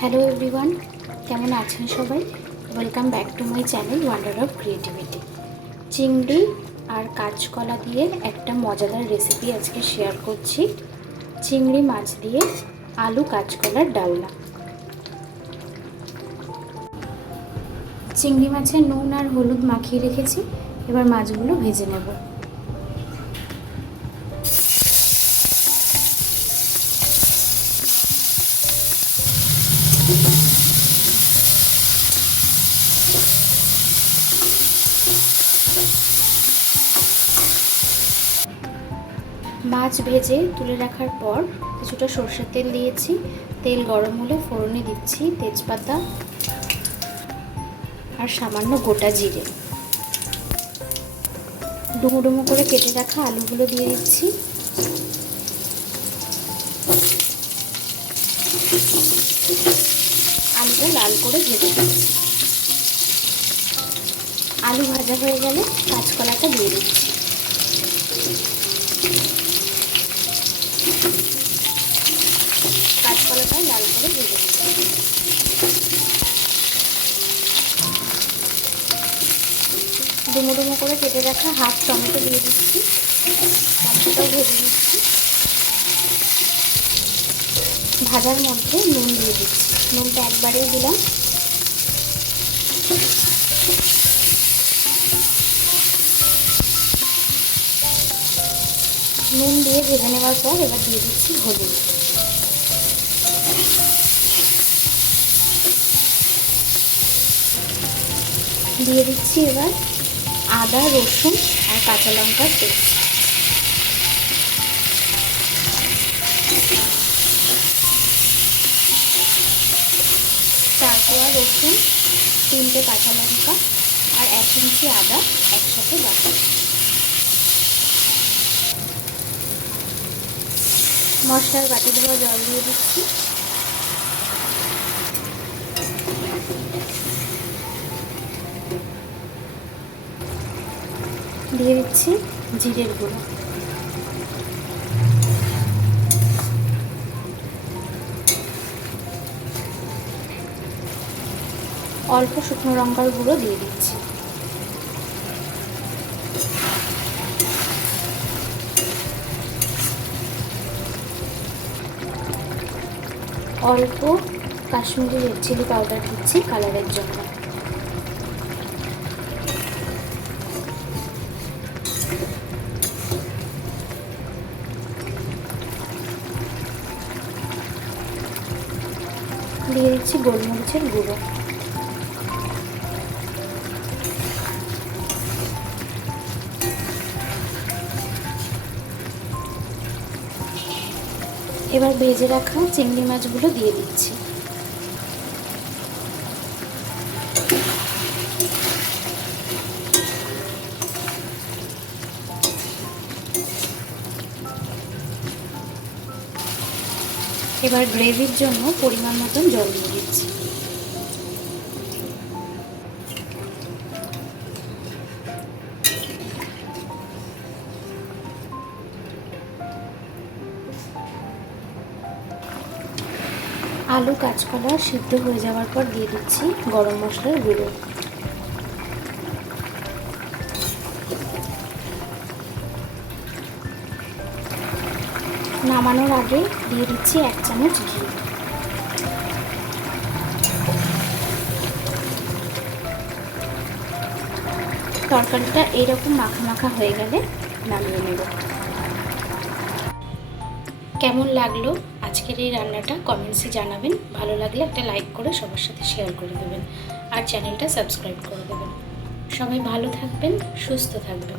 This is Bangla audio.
হ্যালো এভরিওয়ান, কেমন আছেন সবাই? Welcome back to my channel wonder of creativity. চিংড়ি আর কাঁচকলা দিয়ে একটা মজাদার রেসিপি আজকে শেয়ার করছি। চিংড়ি মাছ দিয়ে আলু কাঁচকলার ডালনা। চিংড়ি মাছে নুন আর হলুদ মাখিয়ে রেখেছি, এবার মাছগুলো ভেজে নেব। মাছ ভেজে তুলে রাখার পর কিছুটা সর্ষের তেল দিয়েছি। তেল গরম হলে ফোড়নে দিচ্ছি তেজপাতা আর সামান্য গোটা জিরে। ডুমো ডুমো করে কেটে রাখা আলুগুলো দিয়ে দিচ্ছি। আলুটা লাল করে ভেজে দিচ্ছি। আলু ভাজা হয়ে গেলে কাঁচকলাটা দিয়ে দিচ্ছি। কাঁচকলাটা লাল করে ভেজে দিচ্ছি। ডুমো ডুমো করে কেটে রাখা হাফ টমেটো দিয়ে দিচ্ছি। টমেটোটাও ভেজে দিচ্ছি। ভাজার মধ্যে নুন দিয়ে দিচ্ছি। নুনটা একবারেই দিলাম। নুন দিয়ে ভেজে নেওয়ার পর এবার দিয়ে দিচ্ছি হলুদ। দিয়ে দিচ্ছি এবার আদা, রসুন আর কাঁচা লঙ্কার পেস্ট। চার কোয়া রসুন, 3টে কাঁচা লঙ্কা আর 1 ইঞ্চি আদা একসাথে বাটা। মশলার বাটি ধোয়া জল দিয়ে দিচ্ছি। দিয়ে দিচ্ছি জিরের গুঁড়ো। অল্প শুকনো লঙ্কার গুঁড়ো দিয়ে দিচ্ছি। অল্প কাশ্মীরি রেড চিলি পাউডার দিচ্ছি কালারের জন্য। দিয়ে দিচ্ছি গোলমরিচের গুঁড়ো। এবার ভেজে রাখা চিংড়ি মাছগুলো দিয়ে দিচ্ছি। এবার গ্রেভির জন্য পরিমাণ মতন জল দিয়ে দিচ্ছি। আলু কাঁচকলা সিদ্ধ হয়ে যাওয়ার পর দিয়ে দিচ্ছি গরম মশলার গুঁড়ো। নামানোর আগে দিয়ে দিচ্ছি 1 চামচ ঘি। তরকারিটা এইরকম মাখা মাখা হয়ে গেলে নামিয়ে নেব। কেমন লাগলো আজকের এই রান্নাটা কমেন্টসে জানাবেন। ভালো লাগলে একটা লাইক করে সবার সাথে শেয়ার করে দেবেন আর চ্যানেলটা সাবস্ক্রাইব করে দেবেন। সবাই ভালো থাকবেন, সুস্থ থাকবেন।